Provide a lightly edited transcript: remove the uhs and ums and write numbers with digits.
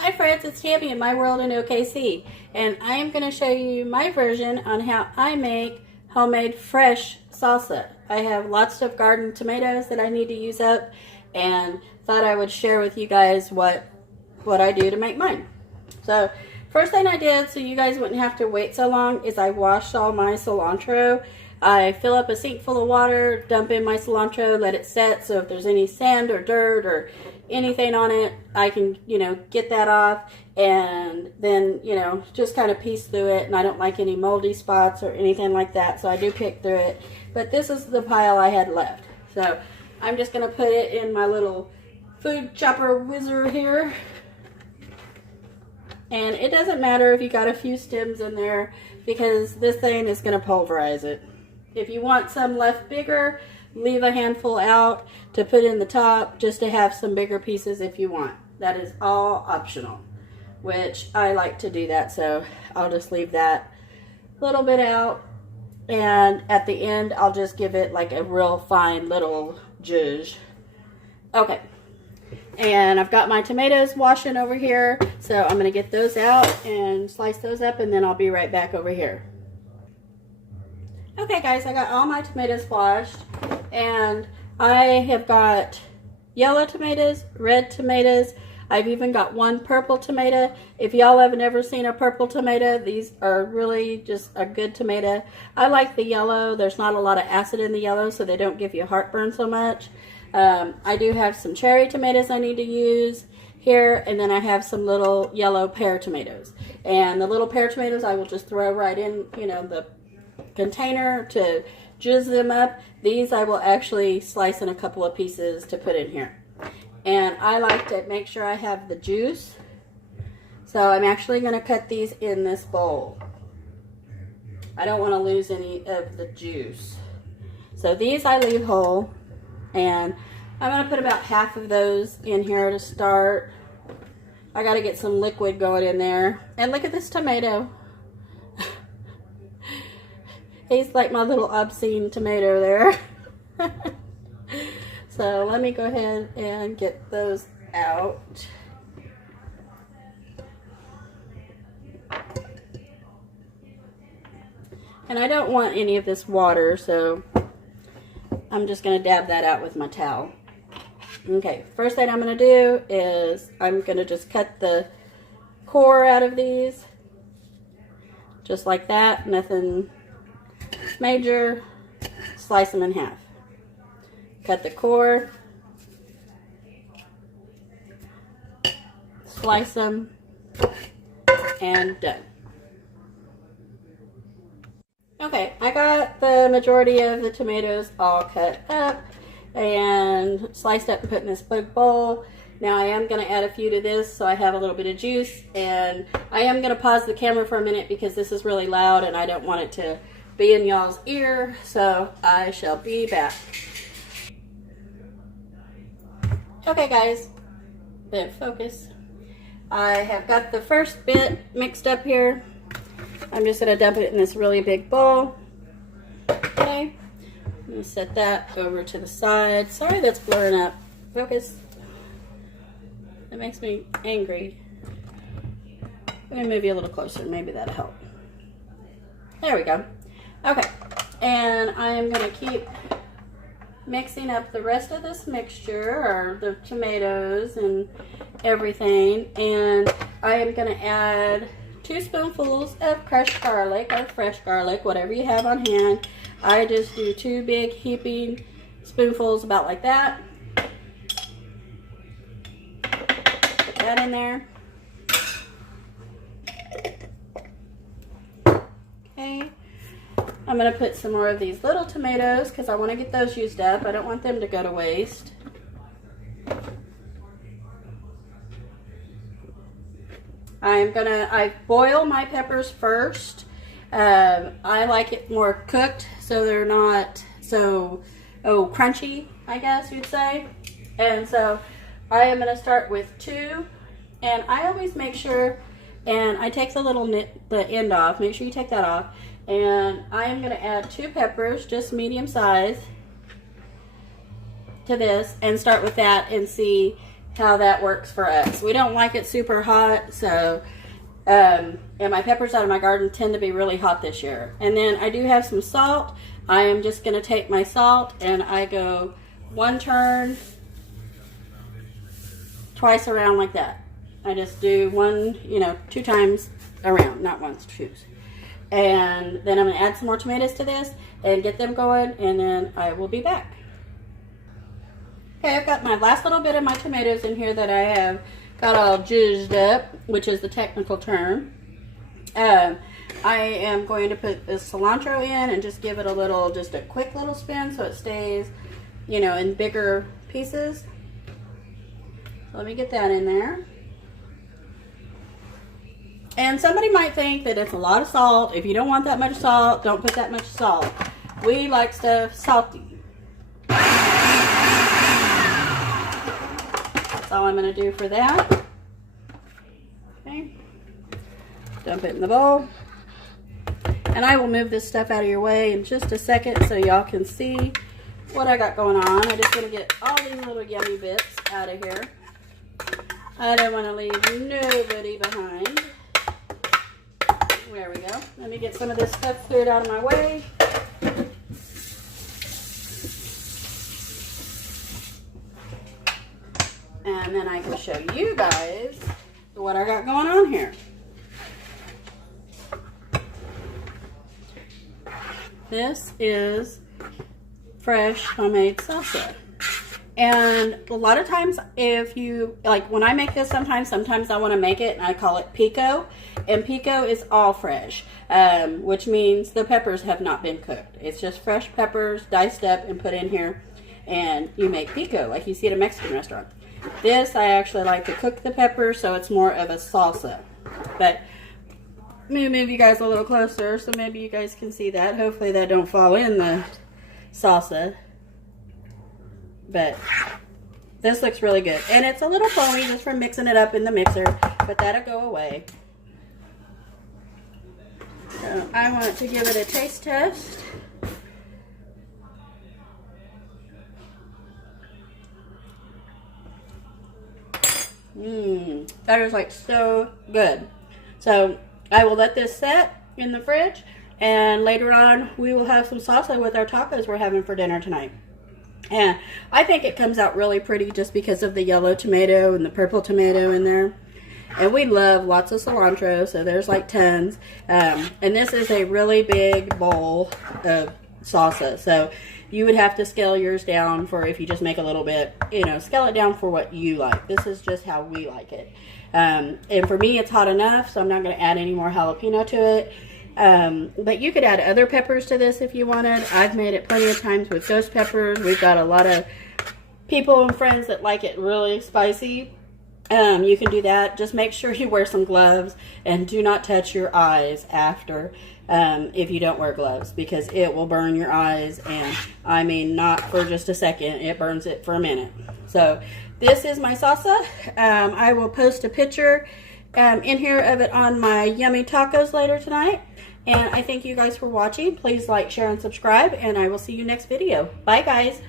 Hi friends, it's Tammy in My World in OKC, and I am going to show you my version on how I make homemade fresh salsa. I have lots of garden tomatoes that I need to use up, and thought I would share with you guys what I do to make mine. So first thing I did, so you guys wouldn't have to wait so long, is I washed all my cilantro. I fill up a sink full of water, dump in my cilantro, let it set, so if there's any sand or dirt or anything on it, I can, get that off, and then, just kind of piece through it, and I don't like any moldy spots or anything like that, so I do pick through it. But this is the pile I had left. So I'm just going to put it in my little food chopper whizzer here. And it doesn't matter if you got a few stems in there, because this thing is going to pulverize it. If you want some left bigger, leave a handful out to put in the top, just to have some bigger pieces if you want. That is all optional, which I like to do that, so I'll just leave that little bit out. And at the end, I'll just give it like a real fine little zhuzh. Okay. And I've got my tomatoes washing over here, so I'm going to get those out and slice those up, and then I'll be right back over here. Okay guys, I got all my tomatoes washed, and I have got yellow tomatoes, red tomatoes. I've even got one purple tomato. If y'all haven't ever seen a purple tomato, these are really just a good tomato. I like the yellow. There's not a lot of acid in the yellow, so they don't give you heartburn so much. I do have some cherry tomatoes I need to use here, and then I have some little yellow pear tomatoes. And the little pear tomatoes I will just throw right in, the container to jizz them up. These I will actually slice in a couple of pieces to put in here. And I like to make sure I have the juice. So I'm actually going to cut these in this bowl. I don't want to lose any of the juice. So these I leave whole. And I'm going to put about half of those in here to start. I got to get some liquid going in there. And look at this tomato. He's like my little obscene tomato there. So let me go ahead and get those out. And I don't want any of this water, so I'm just going to dab that out with my towel. Okay, first thing I'm going to do is I'm going to just cut the core out of these. Just like that, nothing major. Slice them in half. Cut the core. Slice them. And done. Okay, I got the majority of the tomatoes all cut up and sliced up and put in this big bowl. Now I am going to add a few to this so I have a little bit of juice, and I am going to pause the camera for a minute because this is really loud and I don't want it to be in y'all's ear, so I shall be back. Okay guys, bit focus. I have got the first bit mixed up here. I'm just going to dump it in this really big bowl. Okay, I'm going to set that over to the side. Sorry that's blurring up. Focus. That makes me angry. Let me move you a little closer. Maybe that'll help. There we go. Okay, and I am going to keep mixing up the rest of this mixture, or the tomatoes and everything. And I am going to add 2 spoonfuls of crushed garlic or fresh garlic, whatever you have on hand. I just do 2 big heaping spoonfuls, about like that. Put that in there. Okay. I'm going to put some more of these little tomatoes because I want to get those used up. I don't want them to go to waste. I boil my peppers first. I like it more cooked so they're not so crunchy, I guess you'd say. And so I am going to start with 2, and I always make sure, and I take the end off. Make sure you take that off. And I am going to add 2 peppers, just medium size, to this, and start with that and see how that works for us. We don't like it super hot, so and my peppers out of my garden tend to be really hot this year. And then I do have some salt. I am just going to take my salt and I go one turn, twice around like that. I just do one, 2 times around, not once, 2. And then I'm going to add some more tomatoes to this and get them going, and then I will be back. Okay, I've got my last little bit of my tomatoes in here that I have got all juiced up, which is the technical term. I am going to put the cilantro in and just give it just a quick little spin so it stays, in bigger pieces. So let me get that in there. And somebody might think that it's a lot of salt. If you don't want that much salt, don't put that much salt. We like stuff salty. That's all I'm going to do for that. Okay. Dump it in the bowl. And I will move this stuff out of your way in just a second so y'all can see what I got going on. I just want to get all these little yummy bits out of here. I don't want to leave nobody behind. There we go. Let me get some of this stuff cleared out of my way. And then I can show you guys what I got going on here. This is fresh homemade salsa. And a lot of times if you, like when I make this sometimes I want to make it and I call it pico. And pico is all fresh, which means the peppers have not been cooked. It's just fresh peppers diced up and put in here, and you make pico like you see at a Mexican restaurant. This, I actually like to cook the peppers, so it's more of a salsa. But let me move you guys a little closer so maybe you guys can see that. Hopefully that don't fall in the salsa. But this looks really good. And it's a little foamy just from mixing it up in the mixer, but that'll go away. So I want to give it a taste test. That is like so good. So I will let this set in the fridge, and later on we will have some salsa with our tacos we're having for dinner tonight. And I think it comes out really pretty just because of the yellow tomato and the purple tomato in there. And we love lots of cilantro, so there's like tons. And this is a really big bowl of salsa. So you would have to scale yours down for if you just make a little bit, scale it down for what you like. This is just how we like it. And for me, it's hot enough, so I'm not going to add any more jalapeno to it. But you could add other peppers to this if you wanted. I've made it plenty of times with ghost peppers. We've got a lot of people and friends that like it really spicy. You can do that. Just make sure you wear some gloves and do not touch your eyes after if you don't wear gloves, because it will burn your eyes, and I mean not for just a second, it burns it for a minute. So this is my salsa. I will post a picture in here of it on my yummy tacos later tonight. And I thank you guys for watching. Please like, share, and subscribe, and I will see you next video. Bye guys.